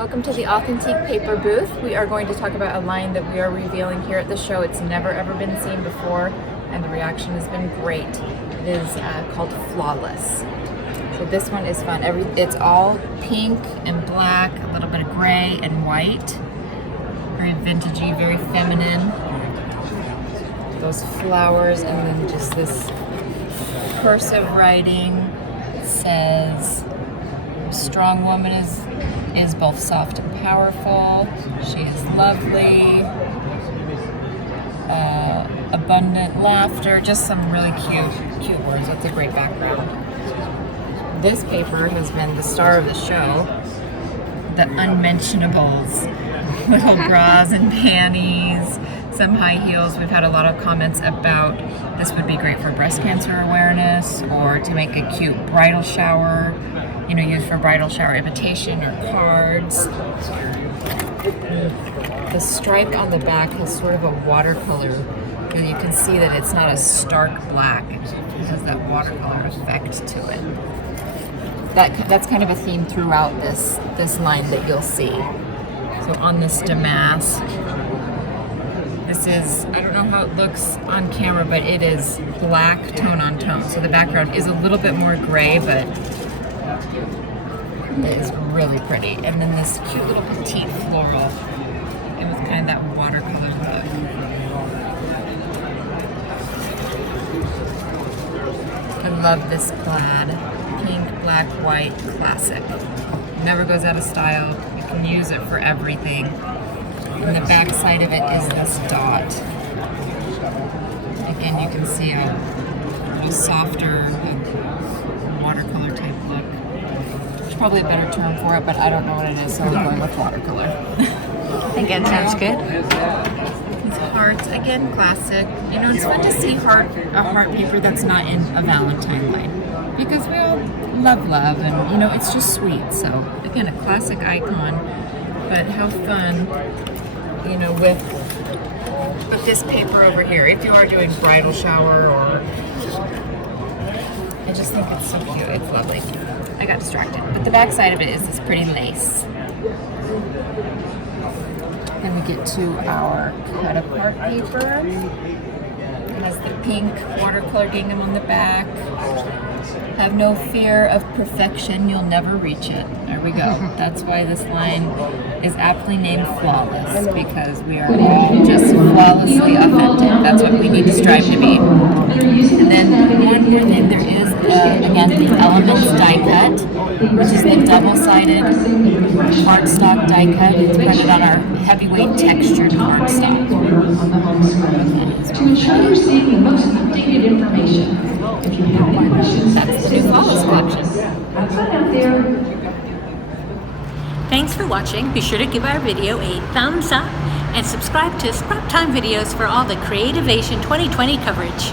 Welcome to the Authentique paper booth. We are going to talk about a line that we are revealing here at the show. It's never ever been seen before and the reaction has been great. It is called Flawless. So this one is fun. It's all pink and black, a little bit of gray and white. Very vintagey, very feminine. Those flowers and then just this cursive writing. It says, strong woman is both soft and powerful. She is lovely. Abundant laughter. Just some really cute words. That's a great background. This paper has been the star of the show. The unmentionables. Little bras and panties. Some high heels. We've had a lot of comments about this would be great for breast cancer awareness or to make a cute bridal shower. Used for bridal shower invitation or cards. The stripe on the back has sort of a watercolor. You can see that it's not a stark black. It has that watercolor effect to it. That's kind of a theme throughout this line that you'll see. So on this damask, this is, I don't know how it looks on camera, but it is black tone on tone. So the background is a little bit more gray, but it is really pretty. And then this cute little petite floral and with kind of that watercolor look. I love this plaid. Pink, black, white, classic. Never goes out of style. You can use it for everything. And the back side of it is this dot. Again, you can see a little softer watercolor type look. There's probably a better term for it, but I don't know what it is, so I'm going with watercolor. Again, sounds good. These hearts, again, classic. It's fun to see a heart paper that's not in a Valentine line, because we all love, and it's just sweet. So again, a classic icon, but how fun, with this paper over here. If you are doing bridal shower or, I just think it's so cute. It's lovely. I got distracted. But the back side of it is this pretty lace. Then we get to our cut apart paper. It has the pink watercolor gingham on the back. Have no fear of perfection, you'll never reach it. There we go. That's why this line is aptly named Flawless, because we are all just flawlessly authentic. That's what we need to strive to be. And then one more thing, there is, again, the Elements die cut, which is the double-sided cardstock die cut. It's printed on our heavyweight textured cardstock. To ensure you're seeing the most updated information. If you have any questions, that's the new Flawless collection. Out there. Thanks for watching. Be sure to give our video a thumbs up and subscribe to Scrap Time videos for all the Creativation 2020 coverage.